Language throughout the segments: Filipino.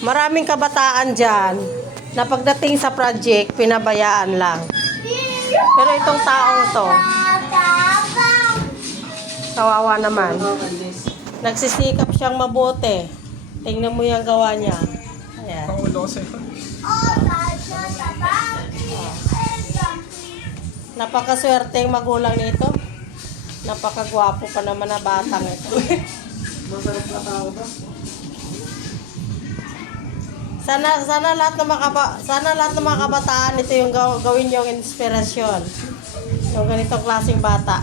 Maraming kabataan dyan na pagdating sa project, pinabayaan lang. Pero itong taong to, kawawa naman. Nagsisikap siyang mabuti. Tingnan mo yung gawa niya. Ayan. Pangulo ko sa'yo. Napakaswerte yung magulang nito. Napakagwapo pa naman na batang ito. Masarap na tao ba? Sana lahat ng mga kabataan ito yung gawin yung inspirasyon. Yung ganitong klaseng bata.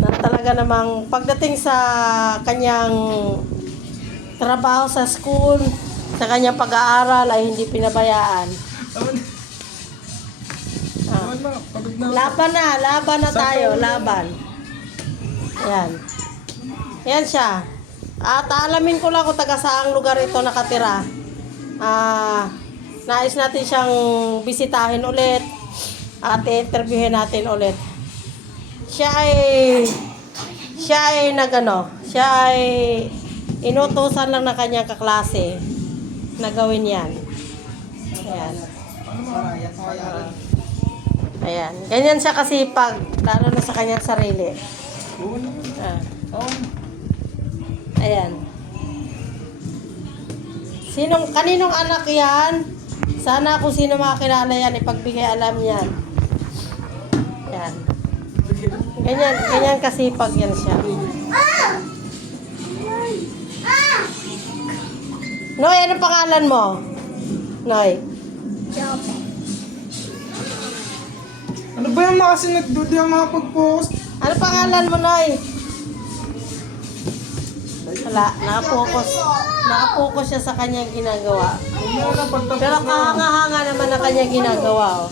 Na talaga namang pagdating sa kanyang trabaho sa school, sa kanyang pag-aaral ay hindi pinabayaan. Laban na tayo, laban. Ayan. Ayan siya. At alamin ko lang kung taga saang lugar ito nakatira. Nais natin siyang bisitahin ulit at interviewin natin ulit. Siya ay inutusan lang ng kanyang kaklase na gawin yan. Ayan. Ayan. Ganyan siya kasipag, lalo na sa kanyang sarili. Ayan. Kaninong anak yan? Sana kung sino makakilala yan, ipagbigay alam yan. Ayan. Ganyan kasipag yan siya. Noy, anong pangalan mo? Noy. Ano ba yung mga sinag di ang mga pag-post? Ano pangalan mo, Noy? Wala, nakapokus siya sa kanyang ginagawa. Pero kahanga-hanga naman na kanyang ginagawa, oh.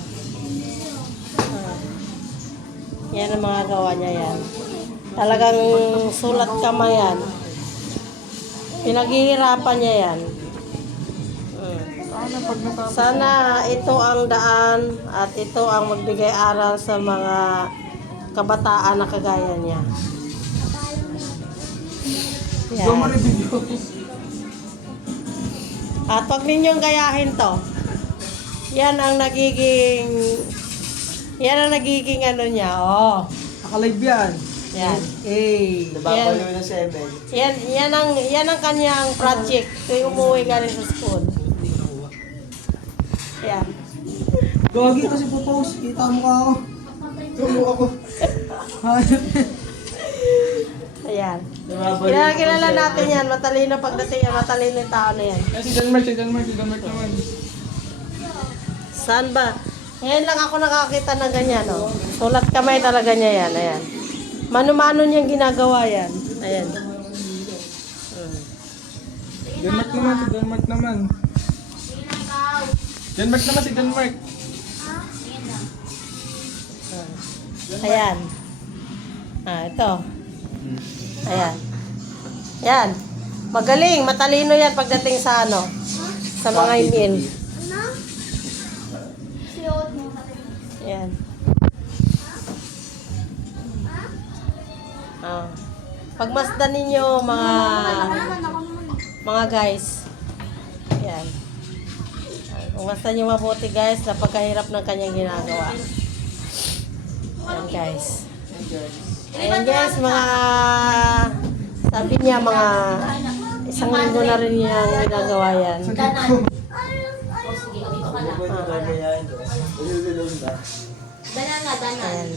Yan ang mga gawa niya yan. Talagang sulat kamay yan. Pinaghihirapan niya yan. Sana ito ang daan at ito ang magbigay aral sa mga kabataan na kagaya niya. Yan. At huwag ninyong gayahin to. Yan ang nagiging ano niya. Oh. Nakalive yan. Yan. Hey. Nababaliw na 7. Yan ang kanyang project. Tuwing umuwi galing sa school. Yan. Gagi kasi po post. Kita mo ka ako. Tumo ako. Ayan. Kilala natin yan. Matalino pagdating yan. Matalino yung tao na yan. Si Denmark naman. Saan ba? Ngayon lang ako nakakita ng ganyan, oh. Sulat kamay talaga niya yan. Ayan. Mano-mano niyang ginagawa yan. Ayan. Denmark naman. Si Denmark. Ayan. Ito. Ayan. Yan. Magaling, matalino yan pagdating sa ano, sa mga email. Ayan. Pagmasdan ninyo mga guys. Ayan. Pagmasdan nyo mabuti guys, napakahirap ng kanyang ginagawa. Ayan guys. Ayan guys, sabi niya mga isang linggo na rin niyang ginagawa yan. Danan. Ayan.